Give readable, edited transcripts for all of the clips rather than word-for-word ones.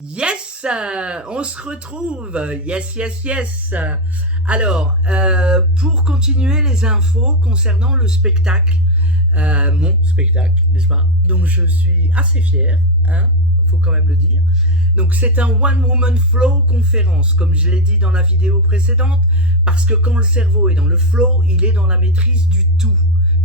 Yes, on se retrouve. Yes, yes, yes. Alors, pour continuer les infos concernant le spectacle, mon spectacle, n'est-ce pas? Donc, je suis assez fier, hein, faut quand même le dire. Donc, c'est un One Woman Flow conférence, comme je l'ai dit dans la vidéo précédente, parce que quand le cerveau est dans le flow, il est dans la maîtrise du tout,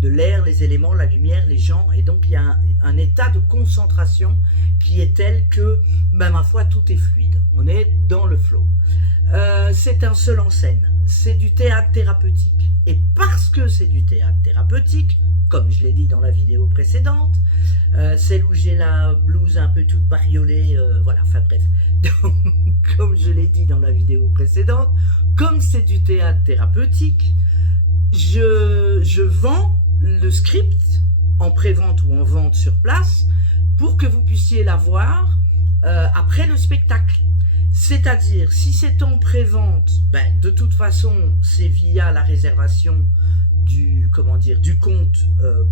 de l'air, les éléments, la lumière, les gens, et donc il y a un état de concentration qui est tel que, ben, ma foi, tout est fluide. On est dans le flow. C'est un seul en scène. C'est du théâtre thérapeutique. Et parce que c'est du théâtre thérapeutique, comme je l'ai dit dans la vidéo précédente, celle où j'ai la blouse un peu toute bariolée, voilà, enfin bref. Donc, comme je l'ai dit dans la vidéo précédente, comme c'est du théâtre thérapeutique, je vends le script en pré-vente ou en vente sur place pour que vous puissiez l'avoir après le spectacle. C'est-à-dire, si c'est en pré-vente, ben, de toute façon, c'est via la réservation du compte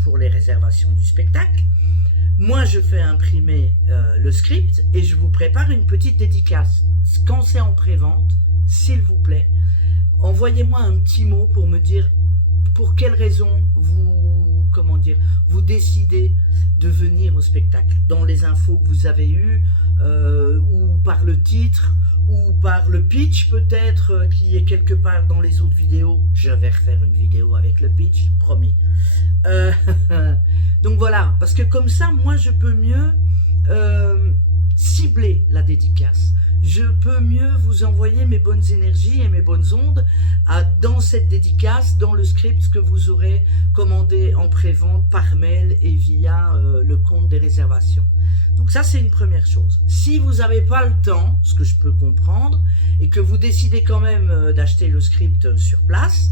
pour les réservations du spectacle. Moi, je fais imprimer le script et je vous prépare une petite dédicace. Quand c'est en pré-vente, s'il vous plaît, envoyez-moi un petit mot pour me dire pour quelle raison vous décidez de venir au spectacle, dans les infos que vous avez eues, ou par le titre, ou par le pitch peut-être, qui est quelque part dans les autres vidéos. Je vais refaire une vidéo avec le pitch, promis. Donc voilà, parce que comme ça, moi je peux mieux cibler la dédicace. Je peux mieux vous envoyer mes bonnes énergies et mes bonnes ondes dans cette dédicace, dans le script que vous aurez commandé en pré-vente par mail et via le compte des réservations. Donc ça, c'est une première chose. Si vous n'avez pas le temps, ce que je peux comprendre, et que vous décidez quand même d'acheter le script sur place,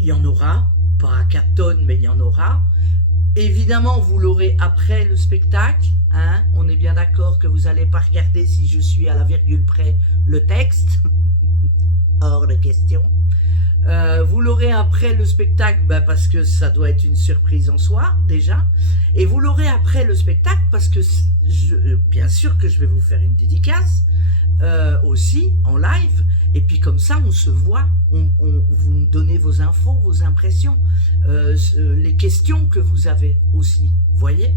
il y en aura, pas à 4 tonnes, mais il y en aura. Évidemment, vous l'aurez après le spectacle, hein. On est bien d'accord que vous n'allez pas regarder si je suis à la virgule près le texte, hors de question. Vous l'aurez après le spectacle, ben parce que ça doit être une surprise en soi, déjà. Et vous l'aurez après le spectacle parce que, bien sûr que je vais vous faire une dédicace, aussi, en live. Et puis comme ça, on se voit, vous me donnez vos infos, vos impressions, les questions que vous avez aussi, voyez.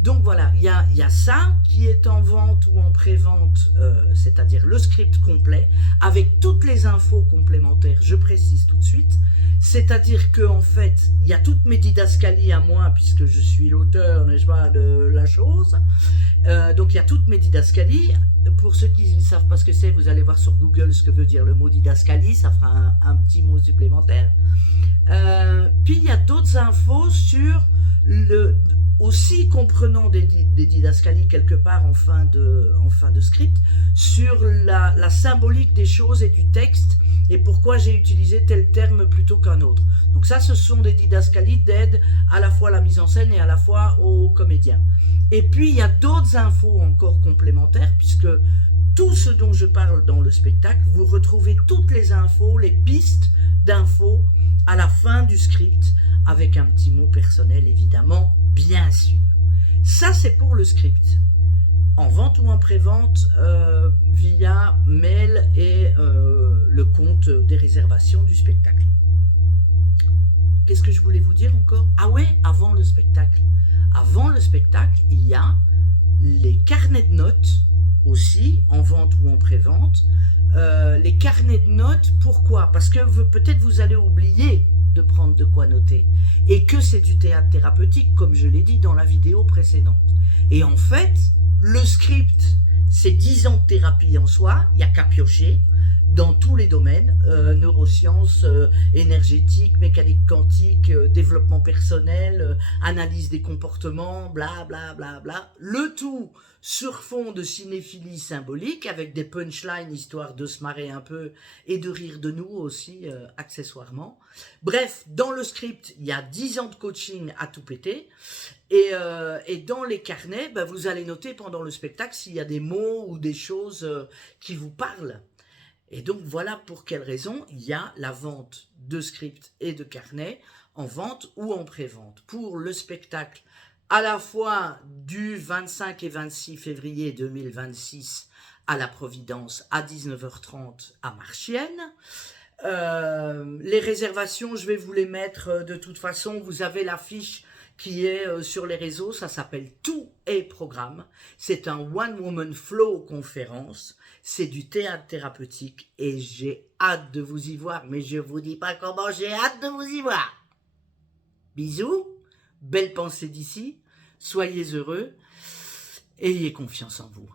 Donc voilà, il y a ça qui est en vente ou en pré-vente, c'est-à-dire le script complet, avec toutes les infos complémentaires, je précise tout de suite. C'est-à-dire que en fait, il y a toutes mes didascalies à moi, puisque je suis l'auteur, n'est-ce pas, de la chose. Donc il y a toutes mes didascalies. Pour ceux qui ne savent pas ce que c'est, vous allez voir sur Google ce que veut dire le mot didascalie, ça fera un petit mot supplémentaire. Puis il y a d'autres infos sur aussi comprenant des didascalies quelque part en fin de script, sur la symbolique des choses et du texte, et pourquoi j'ai utilisé tel terme plutôt qu'un autre. Donc ça, ce sont des didascalies d'aide à la fois à la mise en scène et à la fois aux comédiens. Et puis, il y a d'autres infos encore complémentaires, puisque tout ce dont je parle dans le spectacle, vous retrouvez toutes les infos, les pistes d'infos à la fin du script, avec un petit mot personnel, évidemment, bien sûr. Ça, c'est pour le script. En vente ou en pré-vente, via mail et le compte des réservations du spectacle. Qu'est-ce que je voulais vous dire encore? Ah ouais, avant le spectacle. Avant le spectacle, il y a les carnets de notes aussi, en vente ou en pré-vente. Les carnets de notes, pourquoi? Parce que peut-être vous allez oublier de prendre de quoi noter. Et que c'est du théâtre thérapeutique, comme je l'ai dit dans la vidéo précédente. Et en fait, le script, c'est 10 ans de thérapie en soi, il n'y a qu'à piocher dans tous les domaines, neurosciences, énergétique, mécanique quantique, développement personnel, analyse des comportements, bla bla bla bla. Le tout sur fond de cinéphilie symbolique, avec des punchlines, histoire de se marrer un peu et de rire de nous aussi, accessoirement. Bref, dans le script, il y a 10 ans de coaching à tout péter. Et dans les carnets, ben, vous allez noter pendant le spectacle s'il y a des mots ou des choses qui vous parlent. Et donc voilà pour quelle raison il y a la vente de scripts et de carnets en vente ou en pré-vente. Pour le spectacle à la fois du 25 et 26 février 2026 à la Providence à 19h30 à Marchienne. Les réservations, je vais vous les mettre de toute façon. Vous avez l'affiche qui est sur les réseaux. Ça s'appelle Tout est programme. C'est un One Woman Flow conférence. C'est du théâtre thérapeutique et j'ai hâte de vous y voir. Mais je vous dis pas comment j'ai hâte de vous y voir. Bisous, belle pensée d'ici. Soyez heureux. Ayez confiance en vous.